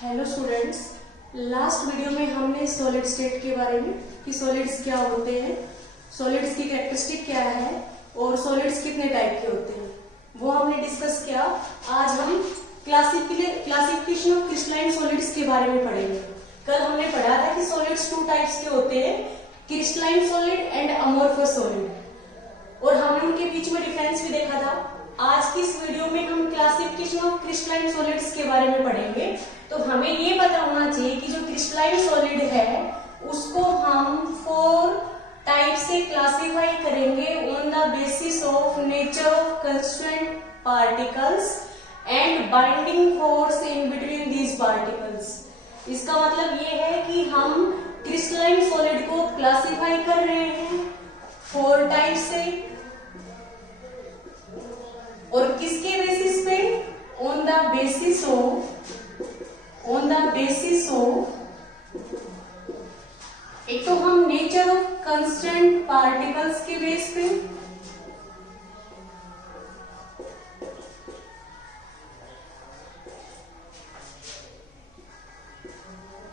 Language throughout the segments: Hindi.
हेलो स्टूडेंट्स, लास्ट वीडियो में हमने सॉलिड स्टेट के बारे में कि सॉलिड्स क्या होते हैं, सॉलिड्स की कैरेक्टरिस्टिक क्या है और सॉलिड्स कितने टाइप के होते हैं वो हमने डिस्कस किया। आज हम क्लासिफिकेशन ऑफ क्रिस्टलाइन सॉलिड्स के बारे में पढ़ेंगे। कल हमने पढ़ा था कि सॉलिड्स टू टाइप्स के होते हैं, crystalline solid and amorphous solid, और हमने उनके बीच में डिफरेंस भी देखा था। आज की इस वीडियो में हम क्लासिफिकेशन ऑफ क्रिस्टलाइन सॉलिड्स के बारे में पढ़ेंगे। तो हमें ये पता होना चाहिए कि जो क्रिस्टलाइन सॉलिड है उसको हम 4 टाइप से क्लासिफाई करेंगे on the basis of nature of constituent particles and binding force in between these particles. इसका मतलब ये है कि हम क्रिस्टलाइन सॉलिड को क्लासिफाई कर रहे हैं 4 टाइप से, और किसके बेसिस पे? ऑन द बेसिस ऑफ एक तो हम नेचर ऑफ कंस्टेंट पार्टिकल्स के बेस पे,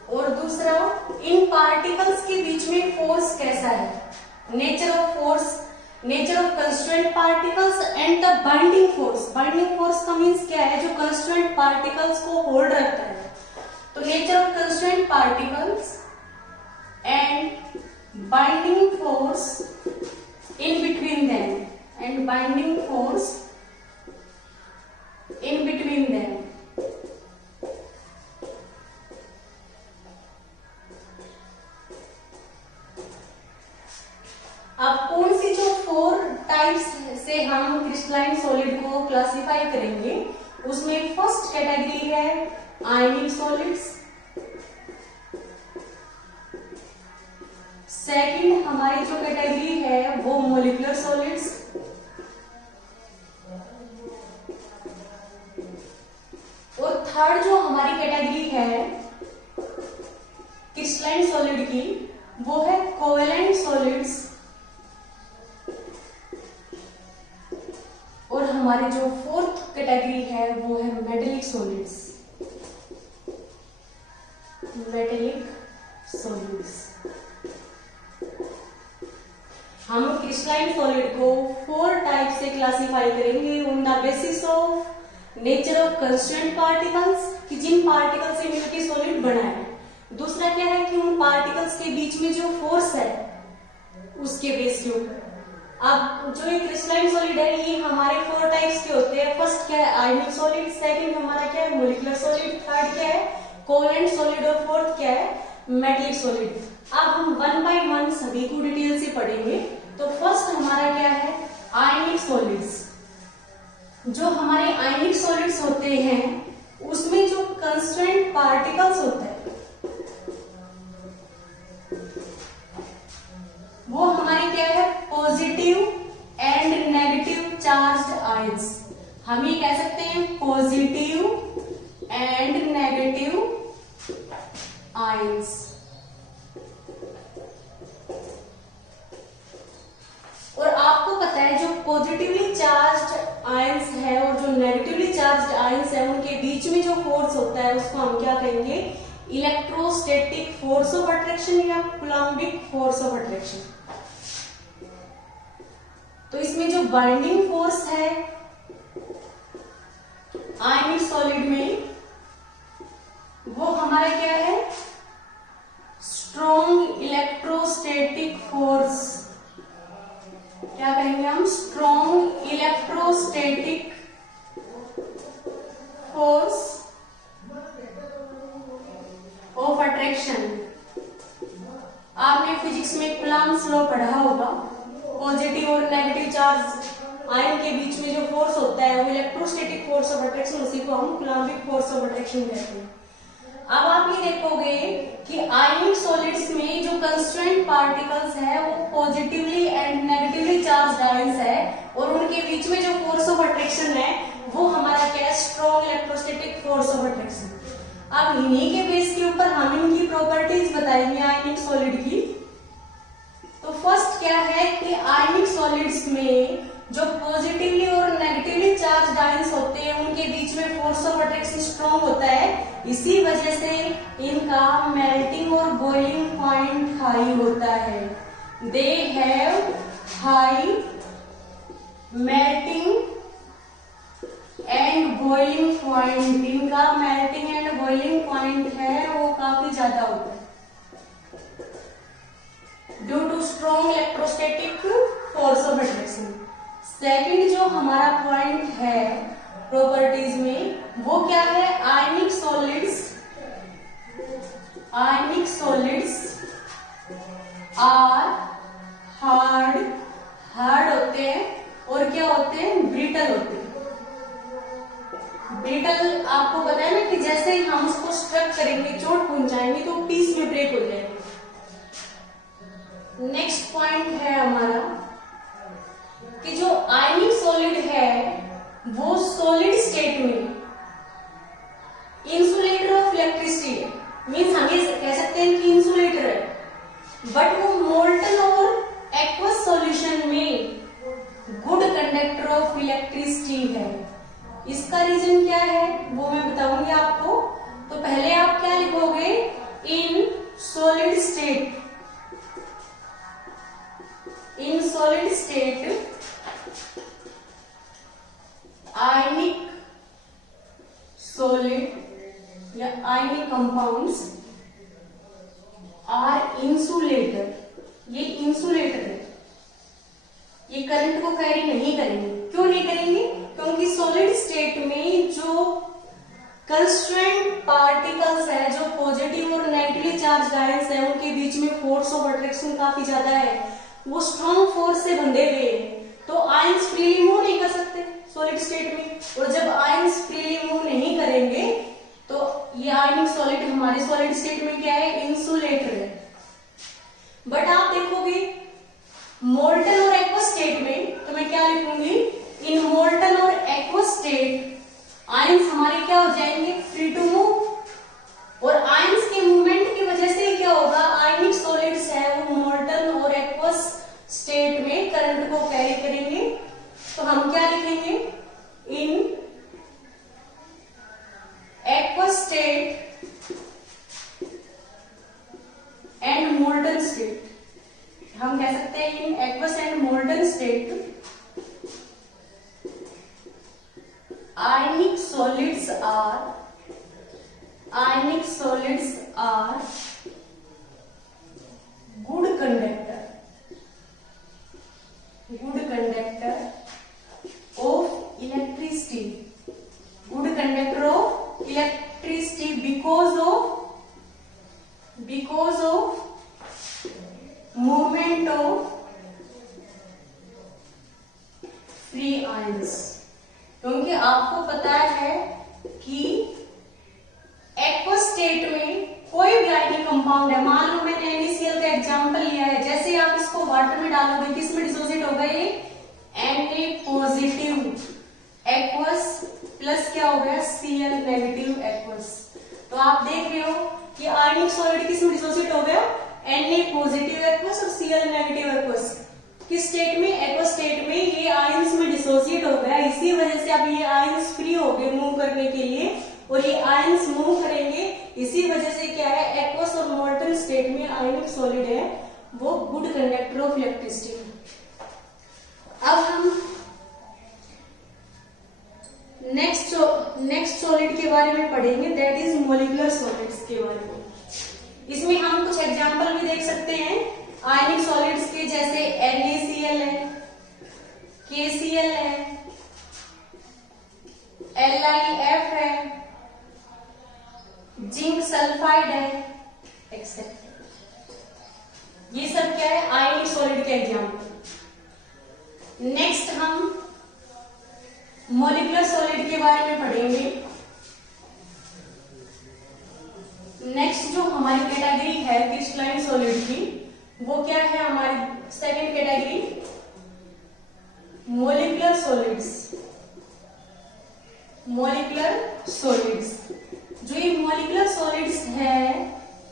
और दूसरा इन पार्टिकल्स के बीच में फोर्स कैसा है, nature of constraint particles and the binding force. Binding force का मीन्स क्या है? जो कंस्ट्रेंट पार्टिकल्स को होल्ड रखता है। तो nature of constraint particles and binding force in between them अब कौन सी जो 4 टाइप्स से हम क्रिस्टलाइन सॉलिड को क्लासिफाई करेंगे, उसमें फर्स्ट कैटेगरी है आयनिक सॉलिड्स, सेकंड हमारी जो कैटेगरी है वो मॉलिक्यूलर सॉलिड्स, और थर्ड जो हमारी कैटेगरी है क्रिस्टलाइन सॉलिड की वो है कोवेलेंट सॉलिड्स, और हमारी जो 4th कैटेगरी है वो है मेटेलिक सॉलिड्स। हम क्रिस्टलाइन सॉलिड को 4 टाइप से क्लासिफाई करेंगे on the basis of nature of constituent particles, कि जिन पार्टिकल से मिलकर सॉलिड बना है। दूसरा क्या है कि उन पार्टिकल्स के बीच में जो फोर्स है उसके बेस के ऊपर। अब जो ये क्रिस्टलाइन सॉलिड है ये हमारे 4 टाइप्स के होते हैं। फर्स्ट क्या है? आयनिक सॉलिड, सेकंड हमारा क्या है? मॉलिक्यूलर सॉलिड, थर्ड क्या है? कोवेलेंट सॉलिड, और फोर्थ क्या है? Metallic solid. अब हम 1 बाय 1 सभी को डिटेल से पढ़ेंगे। तो फर्स्ट हमारा क्या है? Ionic solids. जो हमारे आयनिक सॉलिड्स होते हैं उसमें जो कंस्टिट्यूएंट पार्टिकल्स होते हैं वो हमारे क्या है? Positive and negative charged ions. हम ये कह सकते हैं पॉजिटिव एंड नेगेटिव आयंस। और आपको पता है जो पॉजिटिवली चार्ज्ड आयंस है और जो नेगेटिवली चार्ज्ड आयंस है उनके बीच में जो फोर्स होता है उसको हम क्या कहेंगे? इलेक्ट्रोस्टैटिक फोर्स ऑफ अट्रैक्शन या कूलम्बिक फोर्स ऑफ अट्रैक्शन। तो इसमें जो बाइंडिंग फोर्स है आयनिक सॉलिड में वो हमारा क्या है? Strong electrostatic force. क्या कहेंगे हम? Strong electrostatic force of attraction. आपने फिजिक्स में कूलम्ब्स लॉ पढ़ा होगा। पॉजिटिव और नेगेटिव चार्ज आयन के बीच में जो फोर्स होता है वो इलेक्ट्रोस्टैटिक फोर्स ऑफ अट्रैक्शन, उसी को हम कूलम्बिक फोर्स ऑफ अट्रैक्शन कहते हैं। अब आप ये देखोगे कि आयनिक सॉलिड्स में जो कंस्टिट्यूएंट पार्टिकल्स है वो positively and negatively charged ions है, और उनके बीच में जो फोर्स ऑफ अट्रैक्शन है वो हमारा क्या है? Strong electrostatic force of attraction. अब इन्हीं के बेस के ऊपर हम इनकी प्रॉपर्टीज बताएंगे आयनिक सॉलिड की। तो फर्स्ट क्या है कि आयनिक सॉलिड्स में जो पॉजिटिवली और नेगेटिवली चार्ज आयंस होते हैं उनके बीच में फोर्स ऑफ अट्रैक्शन स्ट्रॉन्ग होता है, इसी वजह से इनका मेल्टिंग और बॉइलिंग पॉइंट हाई होता है। They have high melting and boiling point. इनका मेल्टिंग एंड बॉइलिंग पॉइंट है वो काफी ज्यादा होता है due to strong electrostatic force of attraction. Second जो हमारा पॉइंट है प्रॉपर्टीज में वो क्या है, ionic solids. Ionic solids are hard, hard होते हैं और क्या होते हैं, ब्रिटल होते हैं। ब्रिटल आपको पता है ना कि जैसे ही हम उसको स्ट्रक करेंगे, चोट पहुंचाएंगे तो पीस में ब्रेक हो जाएंगे। नेक्स्ट पॉइंट है हमारा कि जो आयनिक सॉलिड है वो सॉलिड स्टेट में इंसुलेटर ऑफ इलेक्ट्रिसिटी है। मीन्स हम ये कह सकते हैं कि इंसुलेटर है, बट वो मोल्टन और एक्वस सॉल्यूशन में गुड कंडक्टर ऑफ इलेक्ट्रिसिटी है। इसका रीजन क्या है वो मैं बताऊंगी आपको। तो पहले आप क्या लिखोगे, in solid state, in solid state ionic solid या आयनिक कंपाउंड्स आर इंसुलेटर। ये इंसुलेटर है, ये करंट को कैरी नहीं करेंगे। क्यों नहीं करेंगे, क्योंकि सॉलिड स्टेट में जो कंस्ट्रेंट पार्टिकल्स है, जो पॉजिटिव और नेगेटिवली चार्ज आयंस है, उनके बीच में फोर्स ऑफ अट्रैक्शन काफी ज्यादा है, वो स्ट्रॉन्ग फोर्स से बंधे हुए हैं, तो आयंस फ्रीली मूव नहीं कर सकते सॉलिड स्टेट में। और जब आयंस फ्रीली मूव नहीं करेंगे तो ये आयनिक सॉलिड हमारे सॉलिड स्टेट में क्या है, इंसुलेटर है। बट आप देखोगे मोल्टन और एक्वस स्टेट में, तो मैं क्या लिखूंगी, इन मोल्टन और एक्वस स्टेट आयंस हमारे क्या हो जाएंगे, फ्री टू मूव। और आयंस के मूवमेंट की वजह से क्या होगा, आयनिक सॉलिड्स है वो मोल्टन और एक्वस स्टेट में करंट को कैरी करेंगे। तो हम क्या लिखेंगे, in aqueous state and molten state. हम कह सकते हैं in aqueous and molten state ionic solids are, ionic solids are good conductor, good conductor of electricity, good conductor of electricity because of movement of free ions. क्योंकि आपको पता है कि एक्वस स्टेट में कोई भी आयनिक कंपाउंड है, मान लो मैंने NaCl का एग्जांपल लिया है, जैसे आप इसको वाटर में डालोगे किस में डिसोसिएट होगा, ये Na पॉजिटिव एक्वस प्लस क्या हो गया, Cl नेगेटिव एक्वस। तो आप देख रहे हो कि आयनिक सॉलिड किस में डिसोसिएट हो गया, Na पॉजिटिव एक्वस और Cl नेगेटिव एक्वस। किस स्टेट में, एक्वस स्टेट में ये आयंस में डिसोसिएट हो गया। इसी वजह से अब ये आयंस फ्री हो गए मूव करने के लिए, और ये आयंस मूव करेंगे। इसी वजह से क्या है, एक्वस और मोल्टन स्टेट में आयनिक सॉलिड है वो गुड कंडक्टर ऑफ इलेक्ट्रिसिटी। अब हम नेक्स्ट सॉलिड के बारे में पढ़ेंगे, दैट इज मॉलिक्यूलर सॉलिड्स के बारे में। इसमें हम कुछ एग्जांपल भी देख सकते हैं आयनिक सॉलिड्स के, जैसे NaCl है, KCl है, LiF है, जिंक सल्फाइड है, एक्सेट्रा। ये सब क्या है, आयनिक सॉलिड के एग्जांपल। नेक्स्ट हम मॉलिक्यूलर सॉलिड के बारे में पढ़ेंगे। नेक्स्ट जो हमारी कैटेगरी है क्रिस्टलाइन सॉलिड की, वो क्या है, हमारी second category molecular solids. Molecular solids, जो ये मॉलिक्यूलर सॉलिड्स है,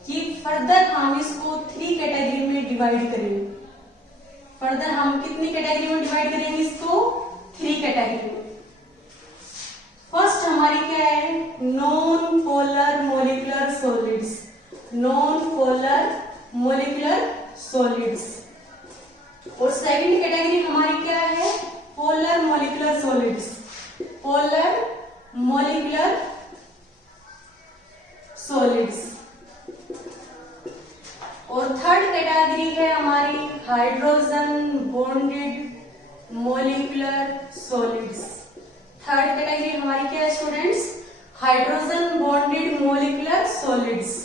ये फर्दर हम इसको 3 कैटेगरी में डिवाइड करेंगे। फर्दर हम कितनी कैटेगरी में डिवाइड करेंगे इसको, 3 कैटेगरी में। फर्स्ट हमारी क्या है, नॉन पोलर सेकंड कैटेगरी हमारी क्या है, polar molecular solids, polar molecular solids. और थर्ड कैटेगरी है हमारी hydrogen bonded molecular solids. Third category हमारी क्या है students, hydrogen bonded molecular solids.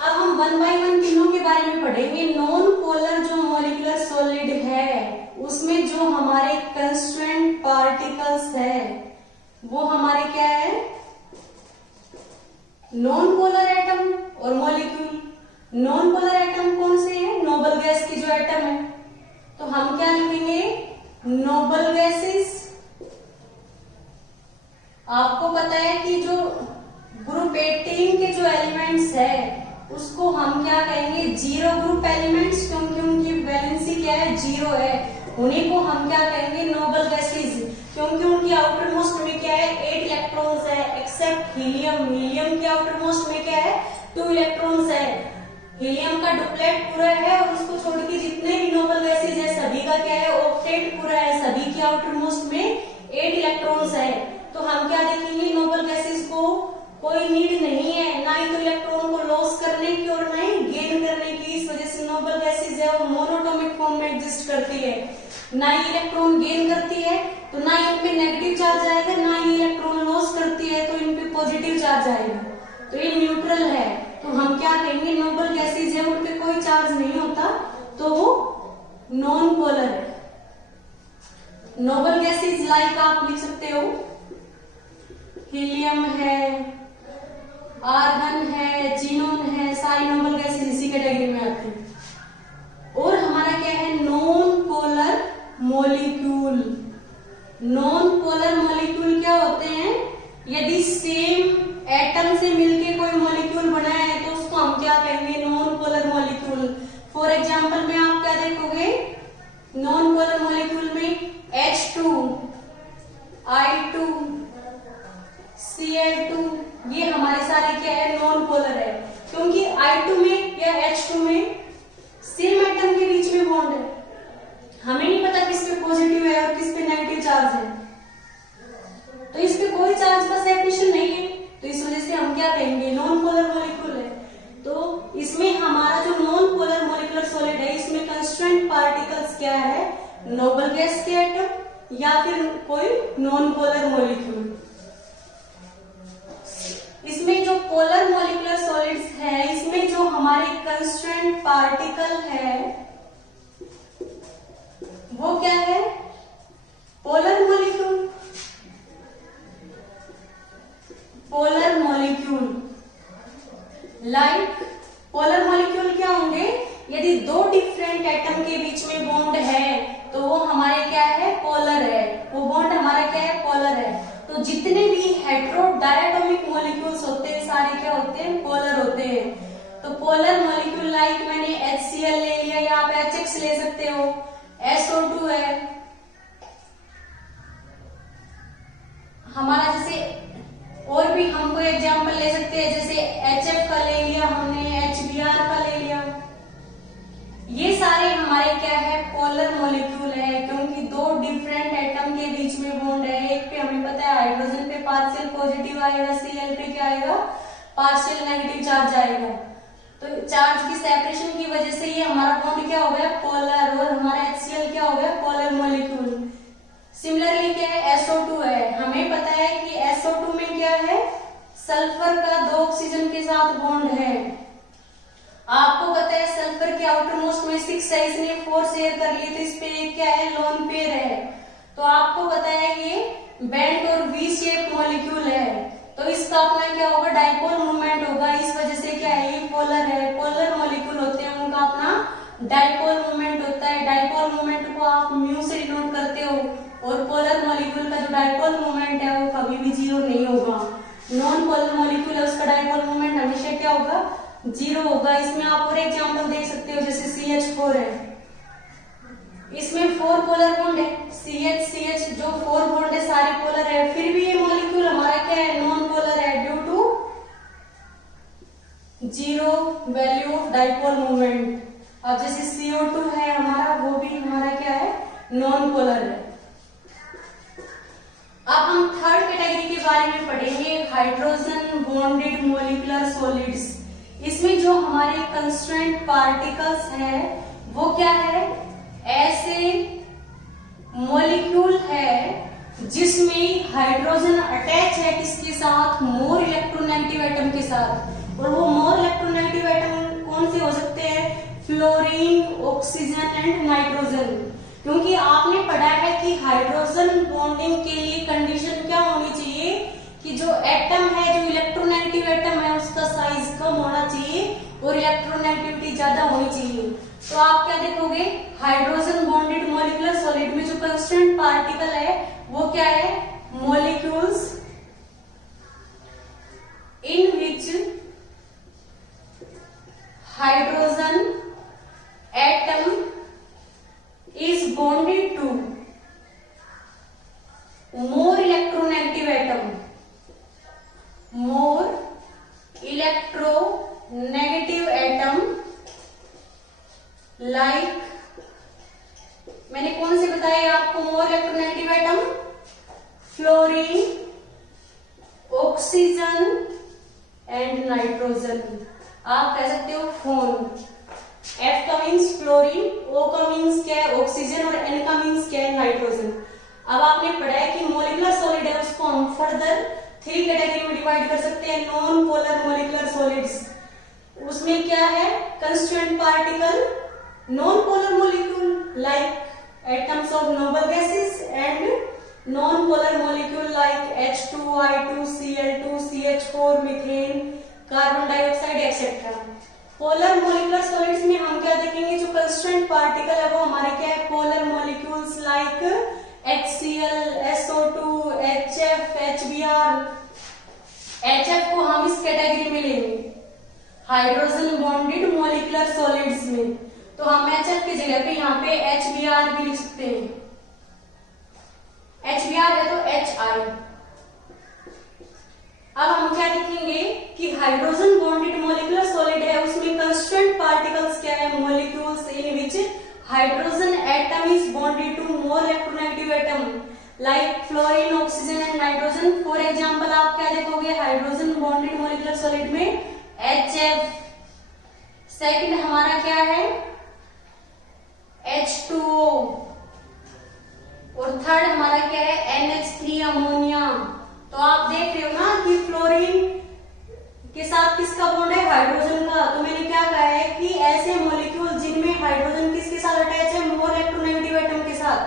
अब हम वन बाय वन तीनों के बारे में पढ़ेंगे। नॉन पोलर जो मॉलिक्यूलर सॉलिड है उसमें जो हमारे कंस्टिट्यूएंट पार्टिकल्स है वो हमारे क्या है, नॉन पोलर एटम और मॉलिक्यूल। नॉन पोलर एटम कौन से हैं, नोबल गैस की जो एटम है, तो हम क्या लिखेंगे, नोबल गैसेस। आपको पता है कि जो ग्रुप 18 के जो एलिमेंट्स है उसको हम क्या कहेंगे, जीरो ग्रुप एलिमेंट्स, क्योंकि उनकी वैलेंसी क्या है, जीरो है। उन्हीं को हम क्या कहेंगे, नोबल गैसेस, क्योंकि उनकी आउटर मोस्ट में क्या है, 8 इलेक्ट्रॉन्स है, एक्सेप्ट हीलियम। हीलियम की आउटर मोस्ट में क्या है, 2 इलेक्ट्रॉन्स है। हीलियम का डुप्लेट पूरा है और उसको छोड़ के जितने भी नोबल गैसेस है सभी का क्या है, ऑक्टेट पूरा है, सभी की आउटर मोस्ट में 8 इलेक्ट्रॉन्स है। तो हम क्या देखेंगे, नोबल गैसेस को कोई नीड नहीं है, ना ही तो इलेक्ट्रॉन को लॉस करने की और ना ही गेन करने की। इस वजह से नोबल गैसेस है वो मोनोटॉमिक फॉर्म में एग्जिस्ट करती है, ना ही इलेक्ट्रॉन गेन करती है तो ना ही इनपे नेगेटिव चार्ज आएगा, ना ही इलेक्ट्रॉन लॉस करती है तो इनपे पॉजिटिव चार्ज आएगा, तो ये न्यूट्रल है। तो हम क्या कहेंगे, नोबल गैसेस है उनपे कोई चार्ज नहीं होता तो वो नॉन पोलर है। नोबल गैसेस लाइक आप लिख सकते हो, हीलियम है, आर्गन है, जीनोन है, सारी नोबल गैसेस इसी कैटेगरी में आती है। और हमारा क्या है, non polar molecule. Non polar molecule क्या होते हैं, यदि सेम एटम से मिलके कोई मॉलिक्यूल बना है तो उसको हम क्या कहेंगे, non polar molecule. For example में आप क्या देखोगे, नॉन पोलर मॉलिक्यूल में H2, I2, Cl2, ये हमारे सारे क्या है, नॉन पोलर है, क्योंकि I2 में या H2 में सेम एटम के बीच में बॉन्ड है, हमें नहीं पता किस पे पॉजिटिव है और किस पे नेगेटिव चार्ज है, तो इस पे कोई चार्ज का सेपरेशन नहीं है, तो इस वजह से हम क्या कहेंगे, नॉन पोलर मॉलिक्यूल है। तो इसमें हमारा जो नॉन पोलर मॉलिक्यूलर सॉलिड है इसमें कंस्टिट्यूएंट पार्टिकल्स क्या है, नोबल गैस के एटम या फिर कोई नॉन पोलर मॉलिक्यूल। इसमें जो पोलर मॉलिक्यूलर सॉलिड्स है इसमें जो हमारे कंस्टिट्यूएंट पार्टिकल है वो क्या है, polar molecule. Polar molecule like polar molecule क्या होंगे, यदि दो डिफरेंट एटम के बीच में बॉन्ड है तो वो हमारे क्या है, पोलर है, वो बॉन्ड हमारा क्या है, पोलर है। तो जितने भी हेटेरो डायटोमिक मॉलिक्यूल्स होते हैं सारे क्या होते हैं, पोलर होते हैं। तो पोलर मॉलिक्यूल लाइक मैंने HCl ले लिया या आप HX ले सकते हो, SO2 है हमारा, जैसे और भी हम कोई एग्जांपल ले सकते हैं, जैसे HF का ले लिया हमने, HBr का ले लिया, ये सारे हमारे क्या है, पोलर मॉलिक्यूल है, क्योंकि दो डिफरेंट एटम के बीच में बॉन्ड है। एक पे हमें पता है हाइड्रोजन पे पार्शियल पॉजिटिव आएगा, Cl पे क्या आएगा, पार्शियल नेगेटिव चार्ज आएगा, तो चार्ज की सेपरेशन की वजह से ये हमारा बॉन्ड क्या हो गया, पोलर, और हमारा HCl क्या हो गया, पोलर मॉलिक्यूल। सिमिलरली क्या है, SO2 है, हमें पता है कि SO2 में क्या है, सल्फर का 2 ऑक्सीजन के साथ बॉन्ड है। आपको पता है सल्फर के आउटर मोस्ट में 6 है, इसने 4 शेयर कर लिए, तो इस पे क्या है, लोन पेयर है। तो आपको पता है ये बेंट और वी शेप मॉलिक्यूल है, तो इसका अपना क्या होगा, डाइपोल मूवमेंट होगा, इस वजह से क्या है, ये पोलर है। पोलर मॉलिक्यूल होते हैं उनका अपना डाइपोल मूवमेंट होता है, डाइपोल मूवमेंट को आप म्यू से डिनोट करते हो, और पोलर मॉलिक्यूल का जो डाइपोल मूवमेंट है वो कभी भी जीरो नहीं होगा। नॉन पोलर मॉलिक्यूल है उसका डाइपोल मूवमेंट हमेशा क्या होगा, जीरो होगा। इसमें आप और एग्जांपल दे सकते हो, जैसे CH4 है, इसमें 4 पोलर बॉन्ड है, CH जो 4 बॉन्ड है सारे पोलर है, फिर भी ये मॉलिक्यूल हमारा क्या है, नॉन पोलर है, due to zero value of dipole moment. अब जैसे CO2 है हमारा, वो भी हमारा क्या है, नॉन पोलर है। अब हम थर्ड कैटेगरी के बारे में पढ़ेंगे, हाइड्रोजन बॉन्डेड मॉलिक्यूलर सॉलिड्स। इसमें जो हमारे कंस्ट्रेंट पार्टिकल्स हैं वो क्या है, ऐसे मॉलिक्यूल है जिसमें हाइड्रोजन अटैच है किसके साथ, मोर इलेक्ट्रोनेगेटिव एटम के साथ। और वो मोर इलेक्ट्रोनेगेटिव एटम कौन से हो सकते हैं, फ्लोरीन, ऑक्सीजन एंड नाइट्रोजन। क्योंकि आपने पढ़ा है कि हाइड्रोजन बॉन्डिंग के लिए कंडीशन क्या होनी चाहिए कि जो एटम है, जो इलेक्ट्रोनेगेटिव एटम है, उसका साइज कम होना चाहिए और इलेक्ट्रोनेगेटिविटी ज्यादा होनी चाहिए। तो आप क्या देखोगे, हाइड्रोजन बॉन्डेड मॉलिक्यूलर सॉलिड में जो कांस्टेंट पार्टिकल है वो क्या है, molecules in which hydrogen atom is bonded to more electronegative atom, more electronegative atom like, मैंने कौन से बताए आपको more electronegative atom, fluorine, oxygen and nitrogen. आप कह सकते हो फोन। F का मीन्स फ्लोरीन, O का मीन्स क्या है, ऑक्सीजन, और N का मीन्स क्या है, नाइट्रोजन। अब आपने पढ़ा है कि मॉलिक्यूलर सॉलिड है उसको हम फर्दर 3 कैटेगरी में डिवाइड कर सकते हैं, नॉन पोलर मॉलिक्यूलर सॉलिड्स। उसमें क्या है, constituent particle, non polar molecule like atoms of noble gases and non polar molecule like H2, Cl2, CH4, methane, carbon dioxide etcetera. Polar molecular solids में हम क्या देखेंगे, जो कंस्टिट्यूएंट पार्टिकल है वो हमारे क्या है, polar molecules like HCl, SO2, HF, HBr। HF को हम इस कैटेगरी में लेंगे हाइड्रोजन बॉन्डेड मॉलिक्यूलर सॉलिड्स में, तो हम HF की जगह पे यहाँ पे HBr भी लिख सकते हैं। HBr है तो HI। अब हम क्या लिखेंगे कि हाइड्रोजन बॉन्डेड मॉलिक्यूलर सॉलिड है उसमें कंस्टिट्यूएंट पार्टिकल्स क्या है, molecules in which hydrogen atom is bonded to more electronegative atom like fluorine, oxygen and nitrogen. For example आप क्या देखोगे, हाइड्रोजन बॉन्डेड मॉलिक्यूलर सॉलिड में HF, सेकंड हमारा क्या है H2O, और थर्ड हमारा क्या है NH3 अमोनिया। तो आप देख रहे हो ना कि फ्लोरीन के साथ किसका बॉन्ड है, हाइड्रोजन का। तो मैंने क्या कहा है कि ऐसे मॉलिक्यूल जिनमें हाइड्रोजन किसके साथ अटैच है, मोर इलेक्ट्रोनेगेटिव एटम के साथ।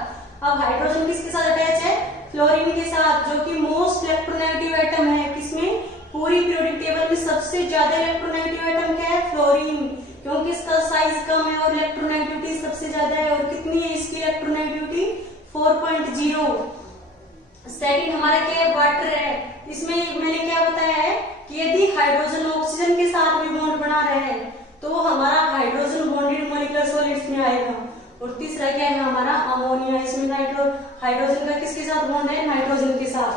अब हाइड्रोजन किसके साथ अटैच है, फ्लोरीन के साथ, जो कि मोस्ट इलेक्ट्रोनेगेटिव एटम है किसमें, पूरी पीरियोडिक टेबल में सबसे ज्यादा इलेक्ट्रोनेगेटिव एटम क्या है, फ्लोरीन, क्योंकि इसका साइज कम है और इलेक्ट्रोनेगेटिविटी सबसे ज्यादा है। और कितनी है इसकी इलेक्ट्रोनेगेटिविटी, 4.0। सेकंड हमारा क्या है, वाटर है। इसमें मैंने क्या बताया है कि यदि हाइड्रोजन ऑक्सीजन के साथ भी बॉन्ड बना रहे हैं तो हमारा हाइड्रोजन बॉन्डेड मॉलिक्यूलर सॉलिड्स में आएगा। और तीसरा क्या है हमारा, अमोनिया। इसमें हाइड्रोजन का किसके साथ बॉन्ड है, नाइट्रोजन के साथ।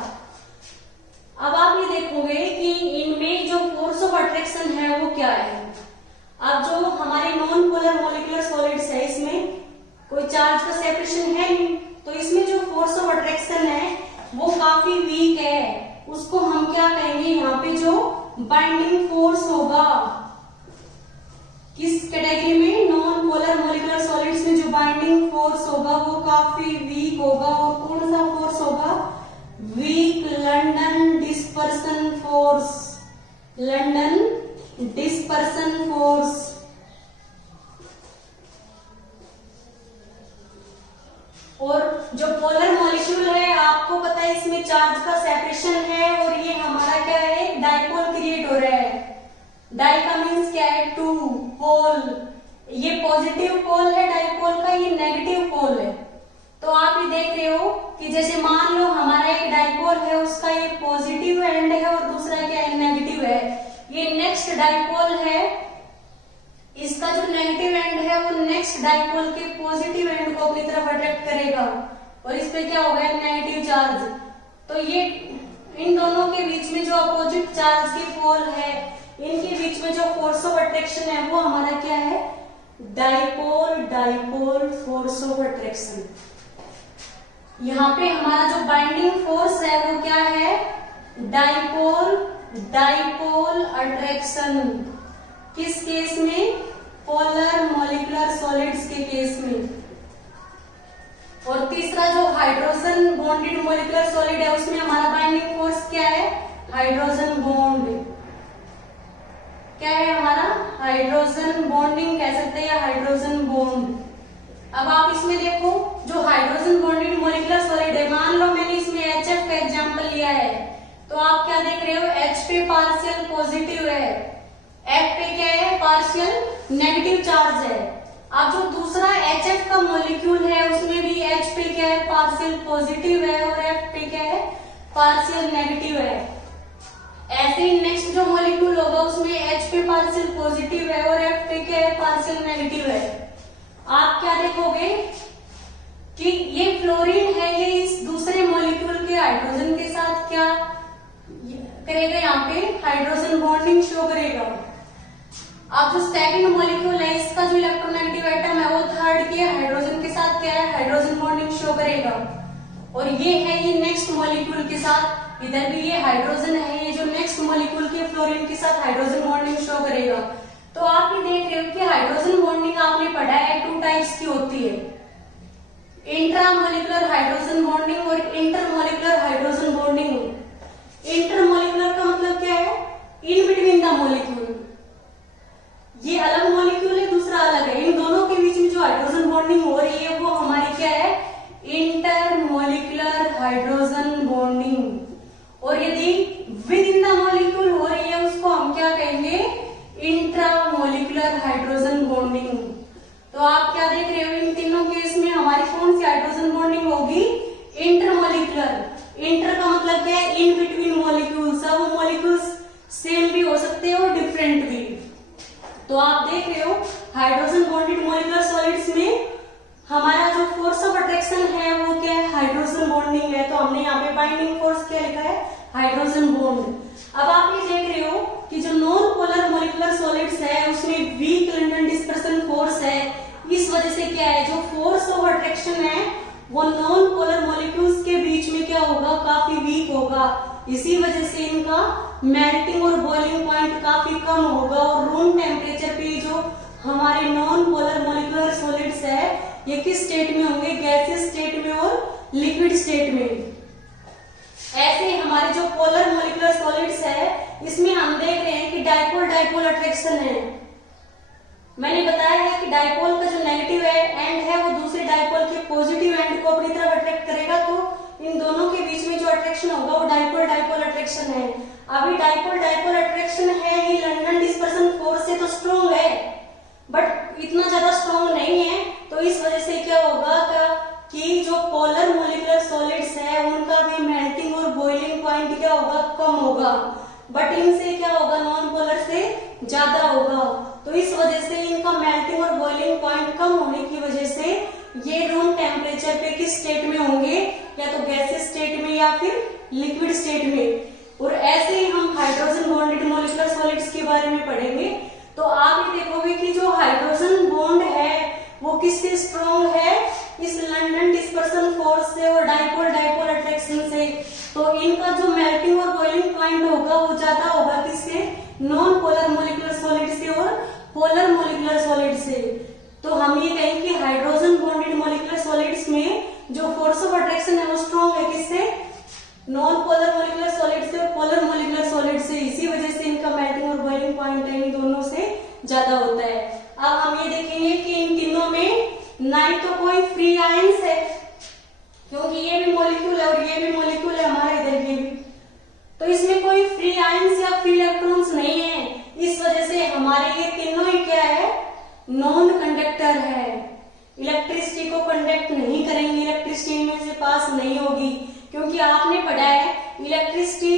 अब आप ये देखोगे कि इनमें जो फोर्स ऑफ अट्रैक्शन है वो क्या है। अब जो हमारे नॉन पोलर मॉलिक्यूलर सॉलिड्स है इसमें कोई चार्ज का सेपरेशन है नहीं, तो इसमें जो फोर्स ऑफ अट्रैक्शन है वो काफी वीक है। उसको हम क्या कहेंगे, यहाँ पे जो बाइंडिंग फोर्स होगा किस कैटेगरी में, नॉन पोलर मॉलिक्यूलर सॉलिड्स में जो बाइंडिंग फोर्स होगा वो काफी वीक होगा। और कौन सा फोर्स होगा, weak London dispersion force, London dispersion force. और जो पोलर मॉलिक्यूल है आपको पता है इसमें चार्ज का सेपरेशन है और ये हमारा क्या है, डाइपोल क्रिएट हो रहा है। डाई का मीन्स क्या है, 2 पोल। ये पॉजिटिव पोल है डाइपोल का, ये नेगेटिव पोल है। तो आप ये देख रहे हो कि जैसे मान लो हमारा एक डाइपोल है उसका ये पॉजिटिव एंड है और दूसरा क्या है, नेगेटिव है। ये नेक्स्ट डाइपोल है, इसका जो नेगेटिव एंड है वो नेक्स्ट डाइपोल के पॉजिटिव एंड को अपनी तरफ अट्रैक्ट करेगा और इस पे क्या होगा, नेगेटिव चार्ज। तो ये इन दोनों के बीच में जो अपोजिट चार्ज के पोल है इनके बीच में जो फोर्स ऑफ अट्रैक्शन है वो हमारा क्या है, dipole dipole force of attraction. यहाँ पे हमारा जो बाइंडिंग फोर्स है वो क्या है, डाइपोल डाइपोल अट्रैक्शन। किस केस में, पोलर मॉलिक्यूलर सॉलिड्स के केस में। और तीसरा जो हाइड्रोजन बॉन्डेड मॉलिक्यूलर सॉलिड है उसमें हमारा बाइंडिंग फोर्स क्या है, हाइड्रोजन बॉन्ड। क्या है हमारा, हाइड्रोजन बॉन्डिंग कह सकते हैं या हाइड्रोजन बॉन्ड। अब आप इसमें देखो जो हाइड्रोजन बॉन्डेड मॉलिक्यूलर सॉलिड है, मान लो मैंने इसमें HF का एग्जांपल लिया है, तो आप क्या देख रहे हो, H पे पार्शियल पॉजिटिव है, F पे क्या है, पार्शियल नेगेटिव चार्ज है। अब जो दूसरा HF का मॉलिक्यूल है उसमें भी H पे क्या है, पार्शियल पॉजिटिव है और F पे क्या है, पार्शियल नेगेटिव है। ऐसे ही नेक्स्ट जो मॉलिक्यूल होगा उसमें H पे पार्शियल पॉजिटिव है और F पे क्या है, पार्शियल नेगेटिव है। आप क्या देखोगे कि ये फ्लोरीन है, ये इस दूसरे मॉलिक्यूल के हाइड्रोजन के साथ क्या करेगा, यहाँ पे हाइड्रोजन बॉन्डिंग शो करेगा। अब जो सेकंड मॉलिक्यूल है इसका जो इलेक्ट्रोनेगेटिव एटम है वो थर्ड के हाइड्रोजन के साथ क्या है, हाइड्रोजन बॉन्डिंग शो करेगा। और ये है ये नेक्स्ट मॉलिक्यूल के साथ, इधर भी ये हाइड्रोजन है, ये जो नेक्स्ट मॉलिक्यूल के फ्लोरीन के साथ हाइड्रोजन बॉन्डिंग शो करेगा। तो आप ये देख रहे हो कि हाइड्रोजन बॉन्डिंग आपने पढ़ा है 2 टाइप्स की होती है, इंट्रामोलिकुलर हाइड्रोजन बॉन्डिंग और इंटरमोलिकुलर हाइड्रोजन बॉन्डिंग। इंटरमोलिकुलर का मतलब क्या है, इन बिटवीन द मॉलिक्यूल, ये अलग मॉलिक्यूल है दूसरा अलग है, इन दोनों के बीच में जो हाइड्रोजन बॉन्डिंग हो रही है वो हमारी क्या है, इंटरमोलिकुलर हाइड्रोजन बॉन्डिंग। और यदि विद इन द मॉलिक्यूल हो रही है उसको हम क्या कहेंगे, इंट्रामोलिकुलर हाइड्रोजन बॉन्डिंग। तो आप क्या देख रहे हो, इन तीनों केस में हमारी कौन सी हाइड्रोजन बॉन्डिंग होगी, इंटरमोलिकुलर। इंटर का मतलब क्या है, इन बिटवीन मॉलिक्यूल्स। अब वो मॉलिक्यूल्स सेम भी हो सकते हैं और डिफरेंट भी। तो आप देख रहे हो हाइड्रोजन बॉन्डेड मॉलिक्यूलर सॉलिड्स में हमारा जो फोर्स ऑफ अट्रैक्शन है वो क्या है, हाइड्रोजन बॉन्डिंग है। तो हमने यहाँ पे बाइंडिंग फोर्स क्या लिखा है, हाइड्रोजन बॉन्ड। अब आप ये देख रहे हो कि जो नॉन पोलर मॉलिक्यूलर सॉलिड्स है उसमें वीक लंडन डिस्पर्सन फोर्स है। इस वजह से क्या है, जो फोर्स ऑफ अट्रैक्शन है वो नॉन पोलर मॉलिक्यूल्स के बीच में क्या होगा, काफी वीक होगा। इसी वजह से इनका मेल्टिंग और बॉइलिंग पॉइंट काफी कम होगा और रूम टेम्परेचर पे जो हमारे नॉन पोलर मॉलिक्यूलर सॉलिड्स है ये किस स्टेट में होंगे, गैसियस स्टेट में और लिक्विड स्टेट में। ऐसे हमारे जो पोलर मॉलिक्यूलर सॉलिड्स है इसमें हम देख रहे हैं कि डाइपोल डाइपोल अट्रैक्शन है। मैंने बताया है कि डाइपोल का जो नेगेटिव एंड है वो दूसरे डाइपोल के पॉजिटिव एंड को अपनी तरफ अट्रैक्ट करेगा, तो इन दोनों के बीच में जो अट्रैक्शन होगा वो डाइपोल डाइपोल अट्रैक्शन है। अभी डाइपोल डाइपोल अट्रैक्शन है ये लंडन डिस्पर्सन फोर्स से तो स्ट्रॉन्ग है बट इतना ज्यादा स्ट्रॉन्ग नहीं है। तो इस वजह से क्या होगा कि जो पोलर मॉलिक्यूलर सॉलिड्स है उनका भी मेल्टिंग और बॉइलिंग पॉइंट क्या होगा, कम होगा, बट इनसे क्या होगा, नॉन पोलर से ज्यादा होगा। तो इस वजह से इनका मेल्टिंग और बॉइलिंग पॉइंट कम होने की वजह से ये रूम टेम्परेचर पे किस स्टेट में होंगे, या तो गैसियस स्टेट में या फिर लिक्विड स्टेट में। और ऐसे ही हम हाइड्रोजन बॉन्डेड मॉलिक्यूलर सॉलिड्स के बारे में पढ़ेंगे। तो आप ये देखोगे कि जो हाइड्रोजन बॉन्ड है वो किससे स्ट्रॉन्ग है, इस लंडन डिस्पर्सन फोर्स से और डाइपोल डाइपोल अट्रैक्शन से। तो इनका जो मेल्टिंग और बॉइलिंग पॉइंट होगा वो ज्यादा होगा किससे, नॉन पोलर मॉलिक्यूलर सॉलिड से और पोलर मॉलिक्यूलर सॉलिड से। तो हम ये कहें कि हाइड्रोजन बॉन्डेड मॉलिक्यूलर सॉलिड्स में जो फोर्स ऑफ अट्रैक्शन है वो स्ट्रॉन्ग है किससे, नॉन पोलर मॉलिक्यूलर सॉलिड से और पोलर मॉलिक्यूलर सॉलिड से। इसी वजह से इनका मेल्टिंग और बॉइलिंग पॉइंट इन दोनों से ज्यादा होता है। अब हम ये देखेंगे कि इन तीनों में ना ही तो कोई फ्री आयंस है, क्योंकि ये भी मॉलिक्यूल है और ये भी मॉलिक्यूल है हमारे इधर ये भी, तो इसमें कोई फ्री आयंस या फ्री इलेक्ट्रॉन्स नहीं है। इस वजह से हमारे ये तीनों ही क्या है, नॉन कंडक्टर है, इलेक्ट्रिसिटी को कंडक्ट नहीं करेंगे, इलेक्ट्रिसिटी इनमें से पास नहीं होगी। क्योंकि आपने पढ़ा है इलेक्ट्रिसिटी,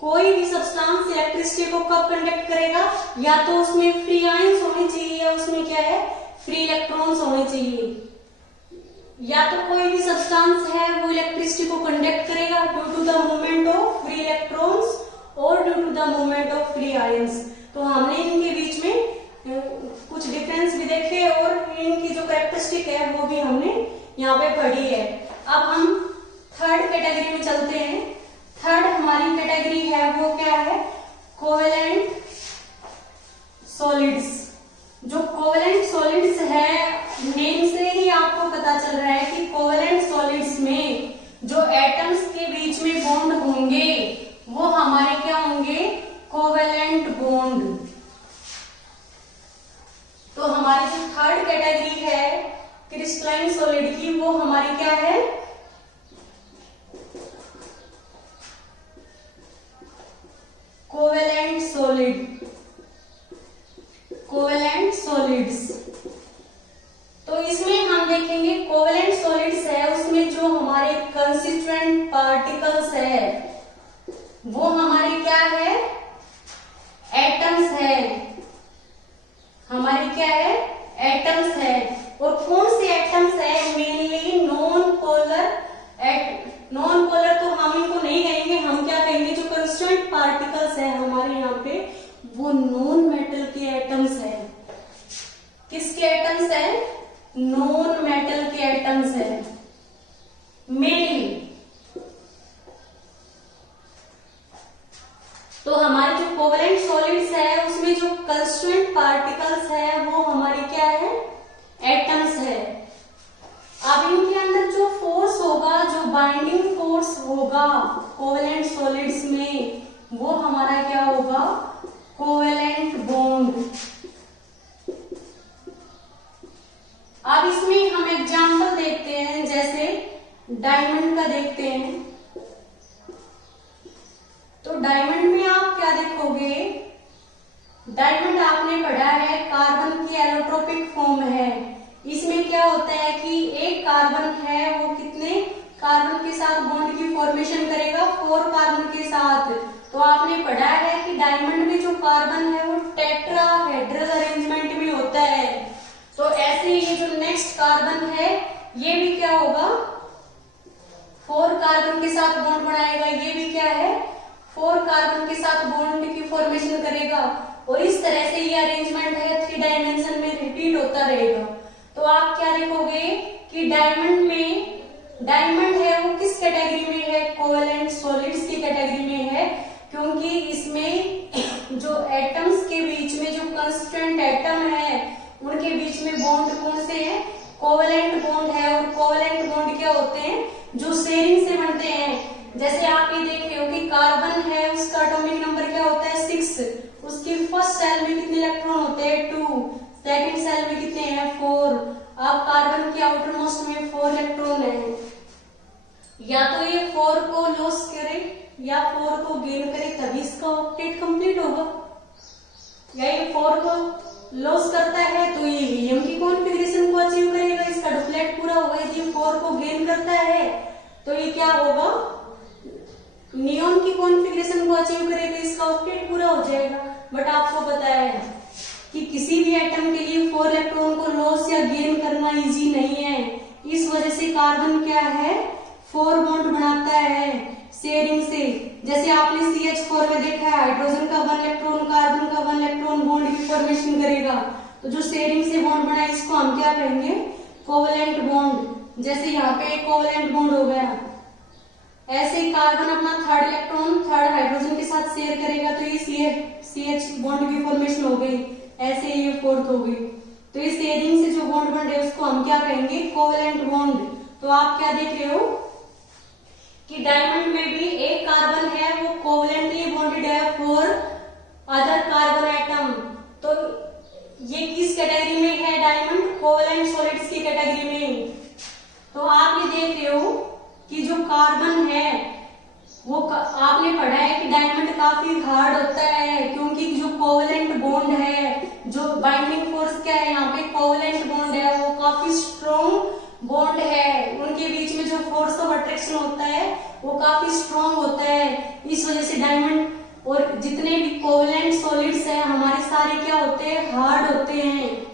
कोई भी सब्सटेंस इलेक्ट्रिसिटी को कब कंडक्ट करेगा, या तो उसमें फ्री आयंस होने चाहिए या उसमें क्या है, फ्री इलेक्ट्रॉन्स होने चाहिए। या तो कोई भी सब्सटेंस है वो इलेक्ट्रिसिटी को कंडक्ट करेगा due to the movement of free electrons और due to the movement of free ions. तो कैटेगरी में चलते हैं। थर्ड हमारी कैटेगरी है वो क्या है, कोवेलेंट सॉलिड्स। जो कोवेलेंट सॉलिड्स है, नेम से ही आपको पता चल रहा है कि कोवेलेंट सॉलिड्स में जो एटम्स के बीच में बॉन्ड होंगे वो हमारे क्या होंगे, कोवेलेंट बॉन्ड। तो हमारी जो थर्ड कैटेगरी है क्रिस्टलाइन सॉलिड की, वो हमारी क्या है, कोवेलेंट सॉलिड, कोवेलेंट सॉलिड्स। तो इसमें हम देखेंगे कोवेलेंट सॉलिड्स है, उसमें जो हमारे कंस्टिट्यूएंट पार्टिकल्स है वो हमारे क्या है, एटम्स है, हमारी क्या है, एटम्स है। और कौन से एटम्स है, mainly non polar. Non polar तो हम इनको नहीं कहेंगे, हम क्या कहेंगे, जो कंस्टिट्यूएंट पार्टिकल्स है हमारे यहाँ पे वो नॉन मेटल के एटम्स है। किसके एटम्स है, नॉन मेटल के एटम्स है मेनली। तो हमारे जो कोवेलेंट सॉलिड्स है उसमें जो कंस्टिट्यूएंट पार्टिकल्स है वो हमारे क्या है, एटम्स है। अब इनके अंदर जो फोर्स होगा, जो बाइंडिंग फोर्स होगा कोवेलेंट सॉलिड्स में, वो हमारा क्या होगा, कोवेलेंट बॉन्ड। अब इसमें हम एग्जांपल देखते हैं, जैसे डायमंड का देखते हैं। तो डायमंड में आप क्या देखोगे, डायमंड आपने पढ़ा है कार्बन की एलोट्रोपिक फॉर्म है। इसमें क्या होता है कि एक कार्बन है वो कितने कार्बन के साथ बॉन्ड की फॉर्मेशन करेगा, 4 कार्बन के साथ। तो आपने पढ़ा है कि डायमंड में जो कार्बन है वो टेट्राहेड्रल अरेंजमेंट में होता है। तो ऐसे ये जो नेक्स्ट कार्बन है ये भी क्या होगा, 4 कार्बन के साथ बॉन्ड बनाएगा। ये भी क्या है, 4 कार्बन के साथ बॉन्ड की फॉर्मेशन करेगा। और इस तरह से ये अरेंजमेंट है 3 डायमेंशन में रिपीट होता रहेगा। तो आप क्या देखोगे कि डायमंड है वो किस कैटेगरी में है, कोवेलेंट सॉलिड्स की कैटेगरी में है, क्योंकि इसमें जो एटम्स के बीच में जो कंस्टिट्यूएंट एटम है उनके बीच में बॉन्ड कौन से हैं, कोवेलेंट बॉन्ड है। और कोवेलेंट बॉन्ड क्या होते हैं, जो शेयरिंग से बनते हैं। जैसे आप ये देख रहे हो कि कार्बन है उसका एटॉमिक नंबर क्या होता है, 6। उसकी फर्स्ट सेल में कितने इलेक्ट्रॉन होते हैं, 2। सेकंड सेल में कितने हैं, 4। अब कार्बन के आउटर मोस्ट में 4 इलेक्ट्रॉन है। या तो ये 4 को लॉस करे या 4 को गेन करे, तभी इसका ऑक्टेट कंप्लीट होगा। या ये 4 को लॉस करता है तो ये हीलियम की कॉन्फ़िगरेशन को अचीव करेगा, इसका डुप्लेट पूरा होगा। यदि ये 4 को गेन करता है तो ये क्या होगा, नियॉन की कॉन्फ़िगरेशन को अचीव करेगा, इसका ऑक्टेट पूरा हो जाएगा। बट आपको पता है कि किसी भी एटम के लिए 4 इलेक्ट्रॉन को लॉस या गेन करना इजी नहीं है। इस वजह से कार्बन क्या है, 4 बॉन्ड बनाता है शेयरिंग से। जैसे आपने CH4 में देखा है, हाइड्रोजन का 1 इलेक्ट्रॉन कार्बन का 1 इलेक्ट्रॉन बॉन्ड की फॉर्मेशन करेगा। तो जो शेयरिंग से बॉन्ड बना इसको हम क्या कहेंगे, कोवेलेंट बॉन्ड। जैसे यहाँ पे एक कोवेलेंट बॉन्ड हो गया, ऐसे ही कार्बन अपना 3rd इलेक्ट्रॉन 3rd हाइड्रोजन के साथ शेयर करेगा तो ये CH बॉन्ड की फॉर्मेशन हो गई। ऐसे ये 4th हो गई। तो ये शेयरिंग से जो बॉन्ड बन रहे उसको हम क्या कहेंगे, कोवेलेंट बॉन्ड। तो आप क्या देख रहे हो कि डायमंड में भी एक कार्बन है वो कोवेलेंटली बॉन्डेड है 4 अदर कार्बन एटम। तो ये किस कैटेगरी में है, डायमंड कोवेलेंट सॉलिड्स की कैटेगरी में। तो आप ये देख रहे हो कि जो कार्बन है वो आपने पढ़ा है कि डायमंड काफी हार्ड होता है, क्योंकि जो कोवेलेंट बॉन्ड है, जो बाइंडिंग फोर्स क्या है यहाँ पे, कोवेलेंट बॉन्ड है, वो काफी स्ट्रॉन्ग बॉन्ड है। उनके बीच में जो फोर्स ऑफ अट्रैक्शन होता है वो काफी स्ट्रॉन्ग होता है। इस वजह से डायमंड और जितने भी कोवेलेंट सॉलिड्स है हमारे सारे क्या होते हैं, हार्ड होते हैं।